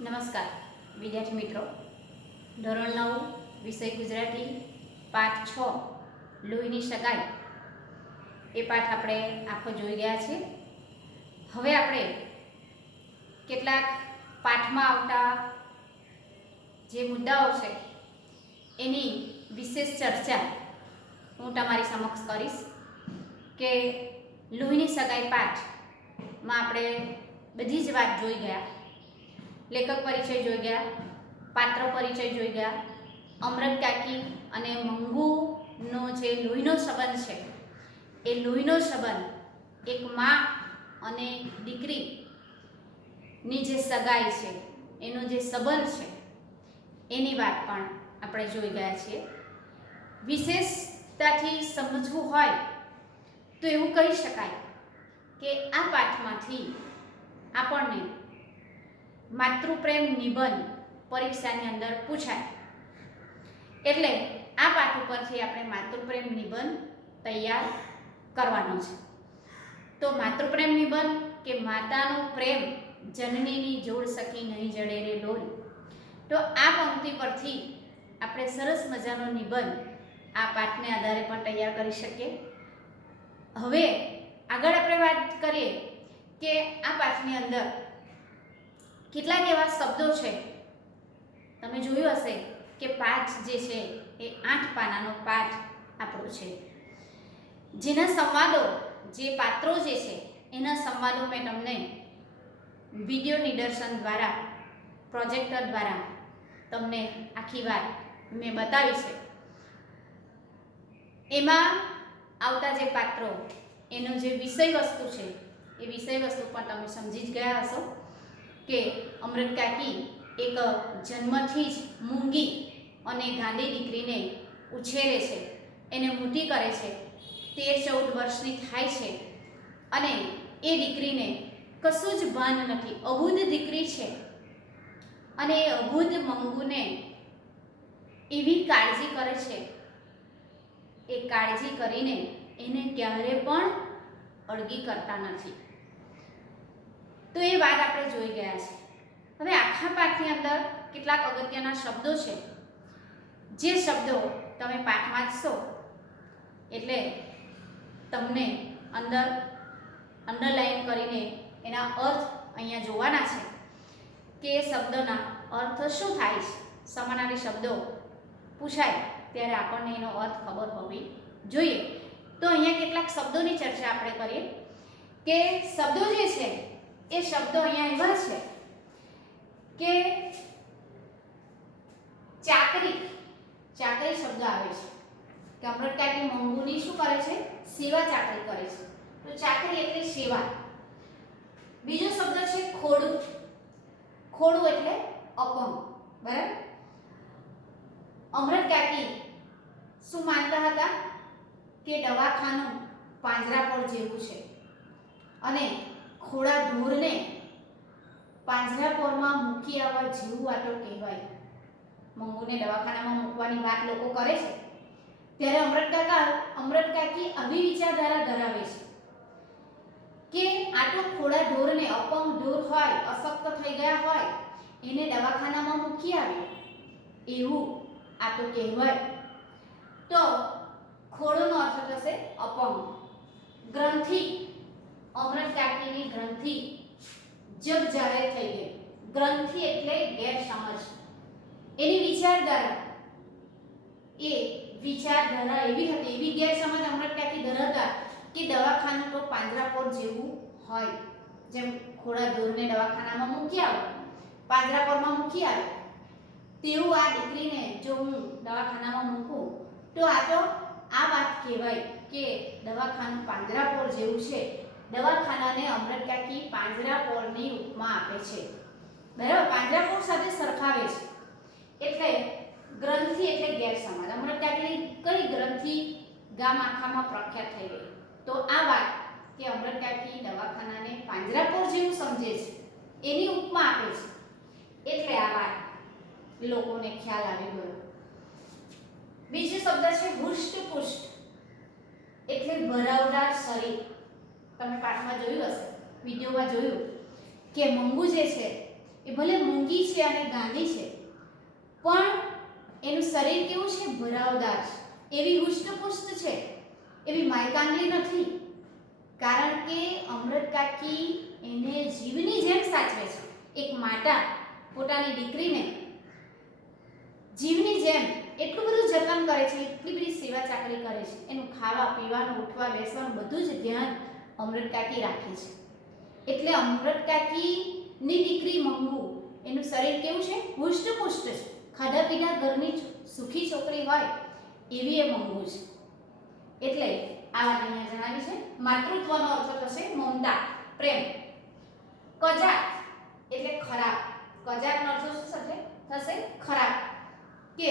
નમસ્કાર વિદ્યાર્થી મિત્રો, ધોરણ 9 વિષય ગુજરાતી પાઠ 6 લોહીની સગાઈ એ પાઠ આપણે આખો જોઈ ગયા છે. હવે આપણે કેટલાક પાઠમાં આવતા જે મુદ્દાઓ છે એની વિશેષ ચર્ચા હું તમારી સમક્ષ કરીશ. કે લોહીની સગાઈ પાઠમાં આપણે બધી જ વાત જોઈ ગયા. લેખક પરિચય જોઈ ગયા, પાત્ર પરિચય જોઈ ગયા, અમરત કાકી અને મંગુનો જે લોહીનો સંબંધ છે એ લોહીનો સંબંધ એક મા અને દીકરીની જે સગાઈ છે એનો જે સંબંધ છે એની વાત પણ આપણે જોઈ ગયા છીએ. વિશેષતાથી સમજવું હોય તો એવું કહી શકાય કે આ પાઠમાંથી આપણને માતૃપ્રેમ નિબંધ પરીક્ષાની અંદર પૂછાય, એટલે આ પાઠ ઉપરથી આપણે માતૃપ્રેમ નિબંધ તૈયાર કરવાનો છે. તો માતૃપ્રેમ નિબંધ કે માતાનો પ્રેમ જનનીની જોડ સખી નહીં જડે રે ડોલ, તો આ પંક્તિ પરથી આપણે સરસ મજાનો નિબંધ આ પાઠને આધારે પણ તૈયાર કરી શકીએ. હવે આગળ આપણે વાત કરીએ કે આ પાઠની અંદર કેટલાક એવા શબ્દો છે. તમે જોયું હશે કે પાઠ જે છે એ 8 પાનાનો પાઠ આપણો છે, જેના સંવાદો, જે પાત્રો જે છે એના સંવાદો મેં તમને વિડીયો નિદર્શન દ્વારા, પ્રોજેક્ટર દ્વારા તમને આખી વાત મેં બતાવી છે. એમાં આવતા જે પાત્રો, એનો જે વિષય વસ્તુ છે એ વિષય વસ્તુ પણ તમે સમજી જ ગયા હશો કે અમરત કાકી એક જન્મથી જ મૂંગી અને ગાંડી દીકરીને ઉછેરે છે, એને મોટી કરે છે. 13-14 વર્ષની થાય છે અને એ દીકરીને કશું જ ભાન નથી, અબૂધ દીકરી છે. અને એ અબૂધ મંગુને એવી કાળજી કરે છે, એ કાળજી કરીને એને ક્યારે પણ અળગી કરતા નથી. તો એ વાત આપણે જોઈ ગયા છે. હવે આખા પાઠની અંદર કેટલાક અગત્યના શબ્દો છે, જે શબ્દો તમે પાઠ વાંચશો એટલે તમને અંદર અંડરલાઈન કરીને એના અર્થ અહીંયા જોવાના છે કે એ શબ્દોના અર્થ શું થાય છે. સમાનાર્થી શબ્દો પૂછાય ત્યારે આપણને એનો અર્થ ખબર હોવી જોઈએ. તો અહીંયા કેટલાક શબ્દોની ચર્ચા આપણે કરીએ કે શબ્દો જે છે એ શબ્દો અહીંયા એવા છે કે ચાકરી, ચાકરી શબ્દ આવે છે કે અમરત કાકી મંગુની શું કરે છે? સેવા ચાકરી કરે છે. તો ચાકરી એટલે સેવા. બીજો શબ્દ છે ખોડું, ખોડું એટલે અપંગ. બરાબર? અમરત કાકી શું માનતા હતા કે દવાખાનું પાંજરાપોળ જેવું છે અને ખોડા ઢોરને પાંજરાપોળમાં મૂકી આવવા જેવું આ તો કહેવાય. મંગુને દવાખાનામાં મૂકવાની વાત લોકો કરે છે ત્યારે અમરત કાકી આવી વિચારધારા ધરાવે છે કે આ તો ખોડા ઢોરને, અપંગ ઢોર હોય, અશક્ત થઈ ગયા હોય, એને દવાખાનામાં મૂકી આવ્યો એવું આ તો કહેવાય. તો ખોડોનો અર્થ થશે અપંગ. ગ્રંથિ, અમરત કાકીની ગ્રંથિ જગ જાહેર થઈ ગઈ. ગ્રંથિ એટલે ગેરસમજ. એની વિચારધારા એવી હતી, એવી ગેરસમજ અમરત કાકી ધરાવતા કે દવાખાનું તો પાંજરાપોળ જેવું હોય. જેમ ખોડા ઢોરને દવાખાનામાં મૂકી આવે, પાંજરાપોળમાં મૂકી આવે, તેવું આ દીકરીને જો હું દવાખાનામાં મૂકું તો આ વાત કહેવાય કે દવાખાનું પાંજરાપોળ જેવું છે. દવાખાનાને અમરત કાકી પાંજરાપોળની ઉપમા આપે છે. બરાબર? પાંજરાપોળ સાથે સરખાવે છે. એટલે ગ્રંથિ એટલે ગેરસમજ. અમરત કાકીની કઈ ગ્રંથિ ગામ આખામાં પ્રખ્યાત થઈ ગઈ. તો આ વાત કે અમરત કાકી દવાખાનાને પાંજરાપોળ જેવું સમજે છે, એની ઉપમા આપે છે, એટલે આ વાત લોકોને ખ્યાલ આવી ગયો. બીજો શબ્દ છે હૃષ્ટપુષ્ટ, એટલે ભરાવદાર શરીર. તમે પાઠમાં જોયું હશે, વિડીયોમાં જોયું કે મંગુ જે છે એ ભલે મૂંગી છે અને ગાંડી છે, પણ એનું શરીર કેવું છે? ભરાવદાર છે, એવી હુષ્ટપુષ્ટ છે, એવી માયકાંગલી નથી. કારણ કે અમૃત કાકી એને જીવની જેમ સાચવે છે. એક માતા પોતાની દીકરીને જીવની જેમ એટલું બધું જતન કરે છે, એટલી બધી સેવા ચાકરી કરે છે. એનું ખાવા પીવાનું, ઉઠવા બેસવાનું બધું જ ધ્યાન અમૃત કાકી રાખે છે. એટલે અમૃત કાકીની દીકરી મંગુ, એનું શરીર કેવું છે? હુષ્ટપુષ્ટ છે, ખાધા પીધા ઘરની સુખી છોકરી હોય એવી એ મંગુ છે. એટલે આ વાત અહીંયા જણાવી છે. માતૃત્વનો અર્થ થશે મમતા, પ્રેમ. કજાક એટલે ખરાબ. કજાકનો અર્થ શું થશે? ખરાબ. કે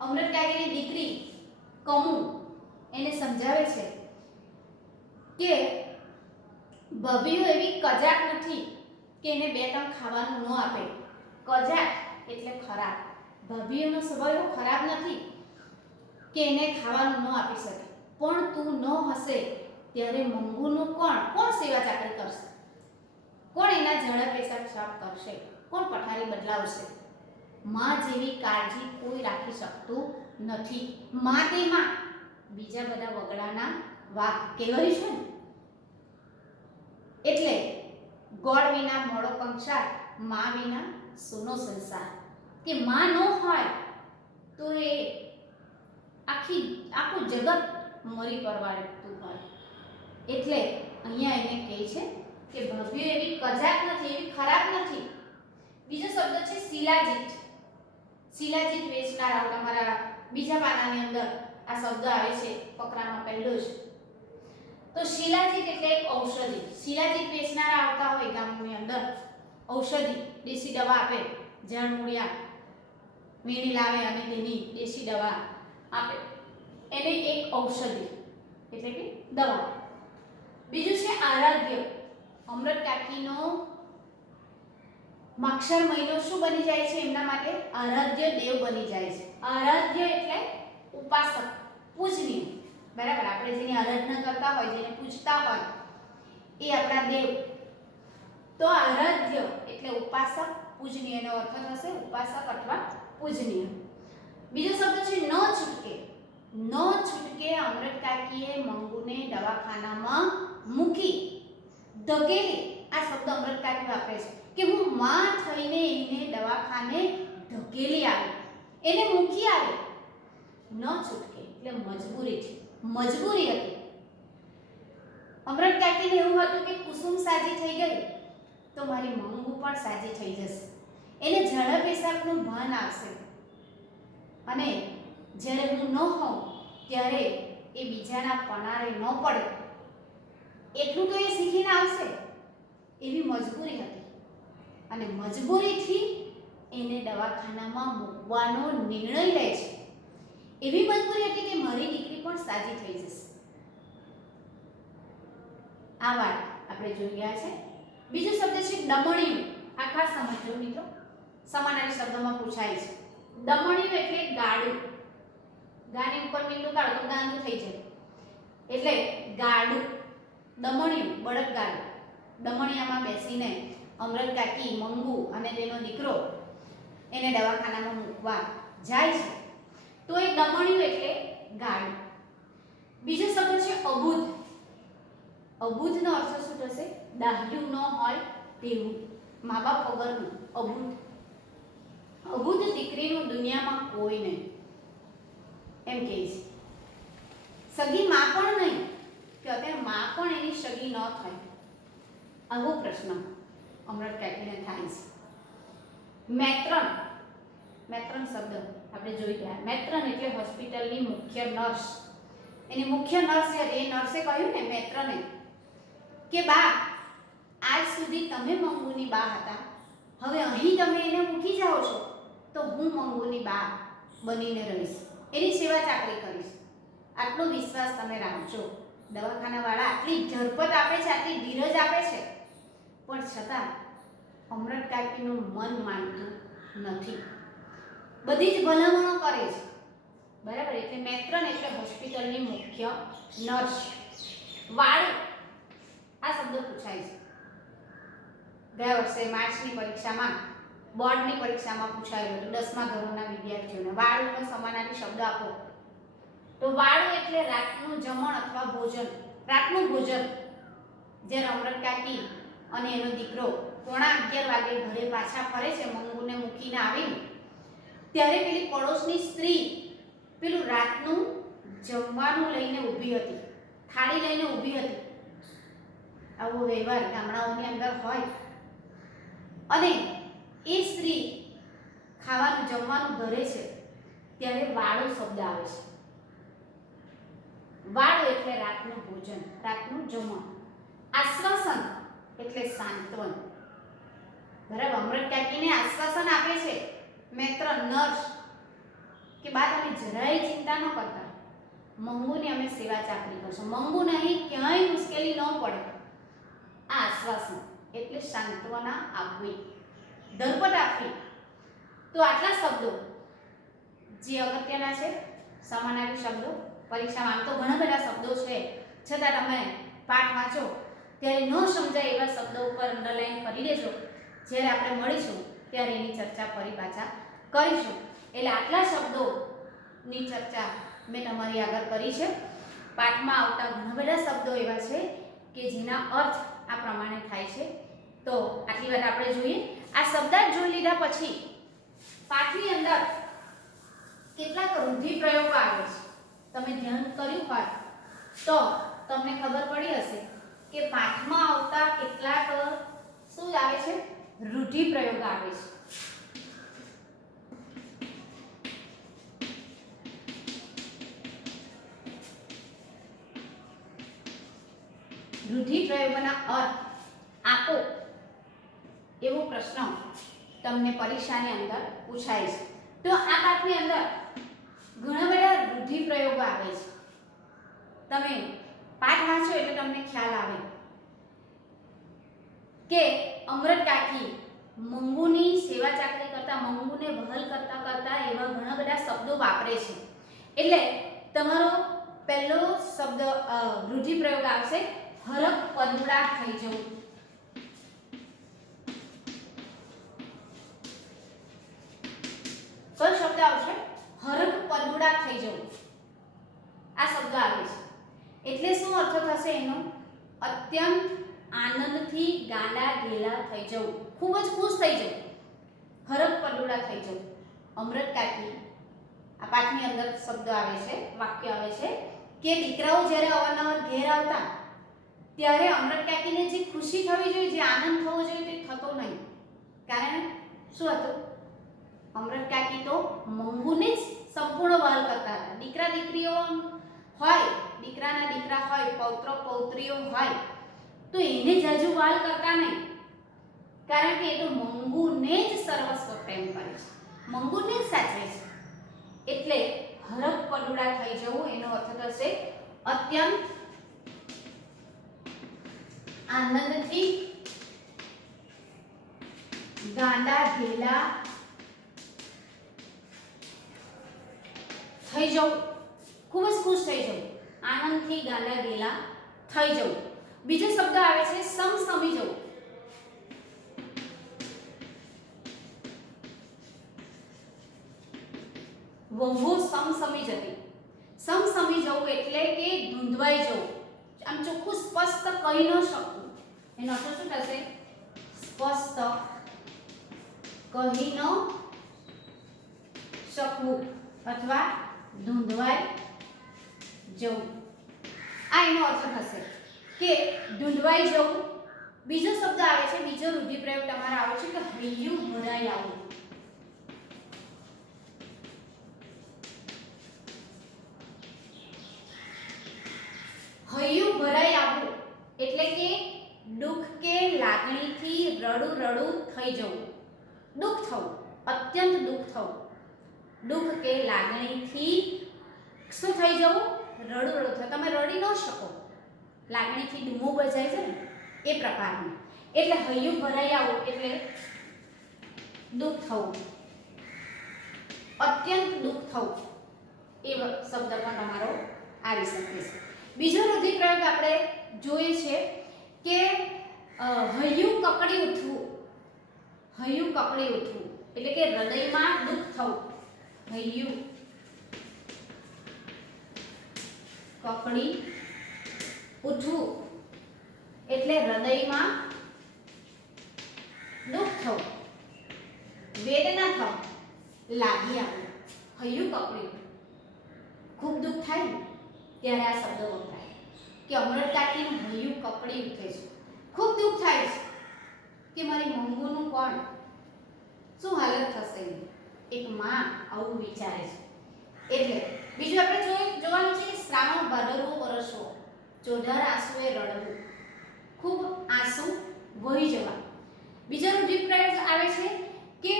અમૃત કાકીની દીકરી કમુ એને સમજાવે છે કે ભભીઓ એવી કજાક નથી કે એને બે ત્રણ ખાવાનું ન આપે. કજાક એટલે ખરાબ. ભભીઓનો સ્વભાવ એવો ખરાબ નથી કે એને ખાવાનું ન આપી શકે, પણ તું ન હશે ત્યારે મંગુનું કોણ સેવા ચાકરી કરશે? કોણ એના ઝાડા પેશાબ સાફ કરશે? કોણ પથારી બદલાવશે? માં જેવી કાળજી કોઈ રાખી શકતું નથી. માં તે માં, બીજા બધા વગડાના વાઘ કહેવાય છે ને. એટલે ગોળ વિના મોળો કંસાર, માં વિના સૂનો સંસાર. કે માં ન હોય તો એ આખું જગત મરી પરવાડતું હોય. એટલે અહીંયા એને કહે છે કે ભવ્ય એવી કજાક નથી, એવી ખરાબ નથી. બીજો શબ્દ છે શિલાજીત. શિલાજીત વેચનારા, તમારા બીજા પાનાની અંદર આ શબ્દ આવે છે ફકરામાં પહેલો જ. તો શિલાજીત એટલે એક ઔષધિ. શિલાજીત વેચનારા આવતા હોય ગામની અંદર, ઔષધિ દેશી દવા આપે. ઝાડ મૂળિયા વીણી લાવે અને તેની દેશી દવા આપે, એને એક ઔષધિ એટલે કે દવા. બીજું છે આરાધ્ય. અમૃત કાકીનો માક્ષર મહિનો શું બની જાય છે? એમના માટે આરાધ્ય દેવ બની જાય છે. આરાધ્ય એટલે ઉપાસક, પૂજનીય. બરાબર, આપણે જેની આરાધના કરતા હોય, જેને પૂજતા હોય એ આપણા દેવ. તો આરાધ્ય એટલે ઉપાસક, પૂજનીય નો અર્થ થશે ઉપાસક અથવા પૂજનીય. બીજો શબ્દ છે ન છૂટકે. ન છૂટકે અમૃત કાકીએ મંગુને દવાખાનામાં મૂકી, ધકેલી. આ શબ્દ અમૃત કાકી વાપરે છે કે હું માં થઈને એને દવાખાને ધકેલી આવી, એને મૂકી આવી. ન છૂટકે એટલે મજબૂરીથી, મજબૂરી હતી. અમૃત કાકીને એવું હતું કે કુસુમ સાજી થઈ ગઈ તો મારી મંગુ પણ સાજી થઈ જશે, એને ઝાડા પેશાબનું ભાન આવશે, અને જ્યારે હું ન હોઉં ત્યારે એ બીજાના પનારે ન પડે એટલું તો એ શીખીને આવશે. એવી મજબૂરી હતી અને મજબૂરીથી એને દવાખાનામાં મૂકવાનો નિર્ણય લે છે. એવી મજબૂરી હતી કે મારી દીકરી પણ સાજી થઈ જશે. આ વાત આપણે જોઈ ગયા છે. બીજો શબ્દ છે દમણિયું. આ ખાસ સમજો મિત્રો, સમાનાર્થી શબ્દોમાં પૂછાય છે. દમણિયું એટલે ગાડું. ગાની ઉપર મીંડું કાઢો તો ગાંડું થઈ જાય, એટલે ગાડું. દમણિયું બળદગાડું. દમણિયામાં બેસીને અમૃત કાકી, મંગુ અને તેનો દીકરો એને દવાખાનામાં મૂકવા જાય છે. તો એ દમણિયું એટલે ગાડું. બીજો શબ્દ છે અબુધ. અબુધનો અર્થ શું થશે? દાહ્યું ન હોય તેવું, મા બાપ વગરનું અબુધ. અબુધ દીકરીનું દુનિયામાં કોઈ નહીં એમ કહે છે. સગી માં પણ નહીં, કે અત્યારે માં પણ એની સગી ન થાય, આવો પ્રશ્ન અમૃત કાકીને થાય છે. મેત્રન. મેત્રન શબ્દ આપણે જોઈ ગયા. મેત્રન એટલે હોસ્પિટલની મુખ્ય નર્સ. એની મુખ્ય નર્સ છે, એ નર્સે કહ્યું ને મેત્રને કે બા, આજ સુધી તમે મંગુની બા હતા, હવે અહીં તમે એને મૂકી જાઓ છો તો હું મંગુની બા બનીને રહીશ, એની સેવા ચાકરી કરીશ. આટલો વિશ્વાસ તમે રાખજો. દવાખાનાવાળા આટલી ઝરપટ આપે છે, આટલી ધીરજ આપે છે, પણ છતાં અમૃત કાકીનું મન માનતું નથી. બધી જ ભલામણો કરે છે. બરાબર, એટલે મેત્રન એટલે હોસ્પિટલની મુખ્ય નર્સ. વાળું. આ શબ્દ પૂછાય છે. ગયા વર્ષે માર્ચની પરીક્ષામાં બોર્ડની પરીક્ષામાં પૂછાયેલું હતું 10મા ધોરણના વિદ્યાર્થીઓને. વાળુનો સમાનાર્થી શબ્દ આપો. તો વાળું એટલે રાતનું જમણ અથવા ભોજન. રાતનું ભોજન. જ્યારે અમૃત કાકી અને એનો દીકરો 11:15 વાગે ઘરે પાછા ફરે છે મંગુને મૂકીને આવીને, ત્યારે પેલી પડોશની સ્ત્રી પેલું રાતનું જમવાનું લઈને ઊભી હતી, થાળી લઈને ઊભી હતી. આવો વ્યવહાર ગામડાઓની અંદર હોય. અને એ સ્ત્રી ખાવાનું જમવાનું ધરે છે ત્યારે વાળું શબ્દ આવે છે. વાળું એટલે રાતનું ભોજન, રાતનું જમવાનું. આશ્વાસન એટલે સાંત્વન. બરાબર, અમૃત કાકીને આશ્વાસન આપે છે મિત્ર નર્સ કે બા તમે જરાય ચિંતા ન કરતા, મંગુની અમે સેવા ચાકરી કરશું, મંગુને અહીં ક્યાંય મુશ્કેલી ન પડે. આ આશ્વાસન એટલે સાંત્વના આપવી, ધરપત આપવી. તો આટલા શબ્દો જે અગત્યના છે, સમાનાર્થી શબ્દો. પરીક્ષામાં આમ તો ઘણા બધા શબ્દો છે, છતાં તમે પાઠ વાંચો ત્યારે ન સમજાય એવા શબ્દો ઉપર અંડરલાઈન કરી દેજો. જ્યારે આપણે મળીશું ત્યારે એની ચર્ચા ફરી પાછા કરીશું. એટલે આટલા શબ્દોની ચર્ચા મેં તમારી આગળ કરી છે. પાઠમાં આવતા ઘણા બધા શબ્દો એવા છે કે જેના અર્થ આ પ્રમાણે થાય છે. તો આટલી વાત આપણે જોઈએ. આ શબ્દાર્થ જોઈ લીધા પછી પાઠની અંદર કેટલાક રૂઢિપ્રયોગો આવે છે. તમે ધ્યાન કર્યું હોય તો તમને ખબર પડી હશે કે પાઠમાં આવતા કેટલાક શું આવે છે, રૂઢિપ્રયોગ આવે છે. રૂઢિપ્રયોગોના અર્થ આપો એવો પ્રશ્ન તમને પરીક્ષાની અંદર પૂછાય છે. તો આ પાઠની અંદર ઘણા બધા રૂઢિપ્રયોગો આવે છે. તમે પાઠ વાંચો એટલે તમને ખ્યાલ આવે કે અમૃત કાકી મંગુની સેવા ચાકરી કરતા, મંગુને વહલ કરતા કરતા એવા ઘણા બધા શબ્દો વાપરે છે. એટલે તમારો પહેલો શબ્દ રૂઢિપ્રયોગ આવશે હરખ પદુડા થઈ જવું. કયો શબ્દ આવશે? હરખ પદુડા થઈ જવું. આ શબ્દ આવે છે. એટલે શું અર્થ થશે એનો? અત્યંત આનંદથી ગાંડા ઘેલા થઈ જવું, ખૂબ જ ખુશ થઈ જવું, હરખ પદુડા થઈ જવું. અમૃત કાકી આ પાઠની અંદર શબ્દ આવે છે, વાક્ય આવે છે કે દીકરાઓ જ્યારે અવારનવાર ઘેર આવતા ત્યારે અમૃત કાકીને જે ખુશી થવી જોઈએ, જે આનંદ થવો જોઈએ તે થતો નહીં. કારણ શું હતું? અમૃત કાકી તો મંગુને જ સંપૂર્ણ વહલ કરતા હતા. દીકરા દીકરીઓ હોય, દીકરાના દીકરા હોય, પૌત્ર પૌત્રીઓ હોય તો એને જાજુ વહલ કરતા નહીં. કારણ કે એ તો મંગુને જ સર્વસ્વ પ્રેમ કરે છે, મંગુને જ સાચવે છે. એટલે હરખ પદુડા થઈ જવું એનો અર્થ થશે અત્યંત આનંદથી ગાંડા ઘેલા થઈ જવું, ખૂબ જ ખુશ થઈ જવું, આનંદથી ગાંડા ઘેલા થઈ જવું. બીજો શબ્દ આવે છે સમસમી જવું. વહુ સમસમી જતી. સમસમી જવું એટલે કે ધૂંધવાઈ જવું, આમ ચોખ્ખું સ્પષ્ટ કહી ન શકવું. એનો અર્થ શું થશે? સ્પષ્ટ કહી ન શકવું અથવા ધૂંધવાઈ જવું. આ એનો અર્થ થશે કે ધૂંધવાઈ જવું. બીજો શબ્દ આવે છે, બીજો રૂઢિપ્રયોગ તમારે આવે છે કે હૈયું ભરાઈ આવવું. હૈયું ભરાઈ આવવું એટલે કે દુઃખ કે લાગણીથી રડું રડું થઈ જવું, દુઃખ થવું, અત્યંત દુઃખ થવું. દુઃખ કે લાગણીથી શું થઈ જવું? રડું રડું થવું. તમે રડી ન શકો, લાગણીથી ડૂમો બજાય છે ને એ પ્રકારનું. એટલે હૈયું ભરાઈ આવવું એટલે દુઃખ થવું, અત્યંત દુઃખ થવું. એ શબ્દ પણ તમારો આવી શકે છે. બીજો રૂઢિપ્રયોગ આપણે જોઈએ છે કે હૈયું કકડી ઉઠવું. હૈયું કપડી ઉઠવું એટલે કે હૃદયમાં દુઃખ થવું. હૈયું કપડી ઉઠવું એટલે હૃદયમાં દુઃખ થવું, વેદના થવું, લાગી આવવું. હૈયું કપડી ઉઠવું, ખૂબ દુઃખ થાય ત્યારે આ શબ્દ વપરાય કે અમૃત કાકીનું હૈયું કપડી ઉઠે છે, ખૂબ દુઃખ થાય છે કે મારી મંગુનું કોણ, શું હાલત થશે. એક માં આવું વિચારે છે. એટલે બીજું આપણે જોવાનું છે કે શ્રાવણ ભાદરવો વરસવો, ચોધાર આંસુએ રડવું, ખૂબ આંસુ વહી જવા. બીજો રૂઢિપ્રયોગ આવે છે કે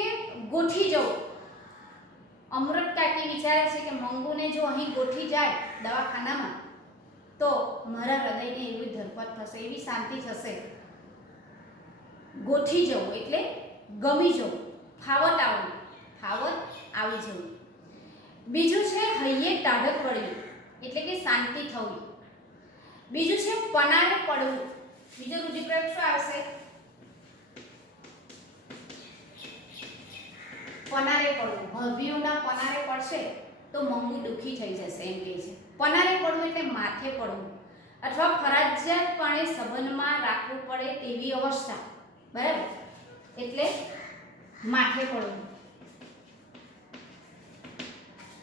ગોઠી જવું. અમૃત કાકી વિચારે છે કે મંગુને જો અહીં ગોઠી જાય દવાખાનામાં તો મારા હૃદયને એવી ધરપત થશે, એવી શાંતિ થશે. ગોઠી જવું એટલે ગમી જવું, ફાવત આવવું, ફાવત આવી જવું. બીજું છે હૈયે ટાઢક વળવી એટલે કે શાંતિ થવી. બીજું છે પનારે પડવું. બીજો રૂઢિપ્રયોગ શું આવશે? પનારે પડવું. ભાભીઓના પનારે પડશે તો મંગુ દુઃખી થઈ જશે એમ કહે છે. પનારે પડવું એટલે માથે પડવું અથવા ફરજિયાતપણે સંબંધમાં રાખવું પડે તેવી અવસ્થા, બરાબર, એટલે માથે પડવું.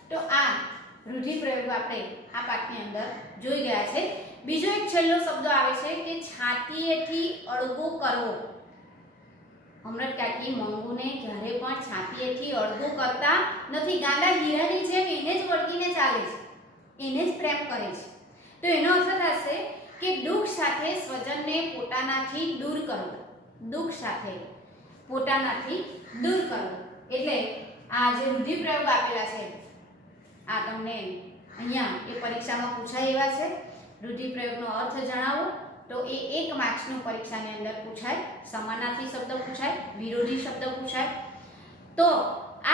તો આ રૂઢિપ્રયોગો આપણે આ પાઠની અંદર જોઈ ગયા છે. બીજો એક છેલ્લો શબ્દ આવે છે કે છાતીએથી અળગો કરવો. અમૃત કાકી મંગુને ક્યારે પણ છાતીએથી અળગો કરતા નથી. ગાંડા હીરાની જેમ એને જ વળગીને ચાલે છે, એને જ પ્રેમ કરે છે. તો એનો અર્થ થશે કે દુઃખ સાથે સ્વજનને પોતાનાથી દૂર કરવું. દુઃખ સાથે પોતાનાથી દૂર કરવું એટલે આ જે રૂઢિપ્રયોગ આપેલા છે આ તમને અહીંયા એ પરીક્ષામાં પૂછાય એવા છે. રૂઢિપ્રયોગનો અર્થ જણાવો તો એ 1 માર્ક્સનું પરીક્ષાની અંદર પૂછાય. સમાનાર્થી શબ્દ પૂછાય, વિરોધી શબ્દ પૂછાય. તો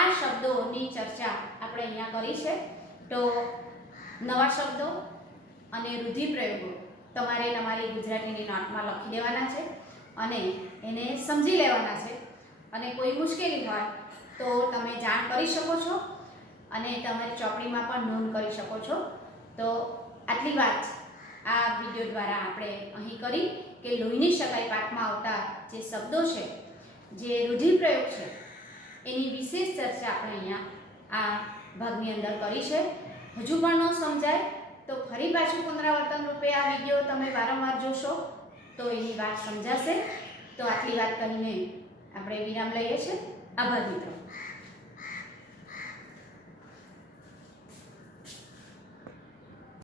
આ શબ્દોની ચર્ચા આપણે અહીંયા કરી છે. તો નવા શબ્દો અને રૂઢિપ્રયોગો તમારે તમારી ગુજરાતીની નોટમાં લખી દેવાના છે અને એને સમજી લેવાના છે. અને કોઈ મુશ્કેલી હોય તો તમે જાણ કરી શકો છો અને તમારી ચોપડીમાં પણ નોંધ કરી શકો છો. તો આટલી વાત આ વિડીયો દ્વારા આપણે અહીં કરી કે લોહીની સગાઈ પાઠમાં આવતા જે શબ્દો છે, જે રૂઢિપ્રયોગ છે, એની વિશેષ ચર્ચા આપણે અહીંયા આ ભાગની અંદર કરી છે. હજુ પણ ન સમજાય તો ફરી પાછું પુનરાવર્તન રૂપે આ વિડીયો તમે વારંવાર જોશો તો એની વાત સમજાશે. તો આટલી વાત કહીને આપણે વિરામ લઈએ છીએ. આભાર મિત્રો.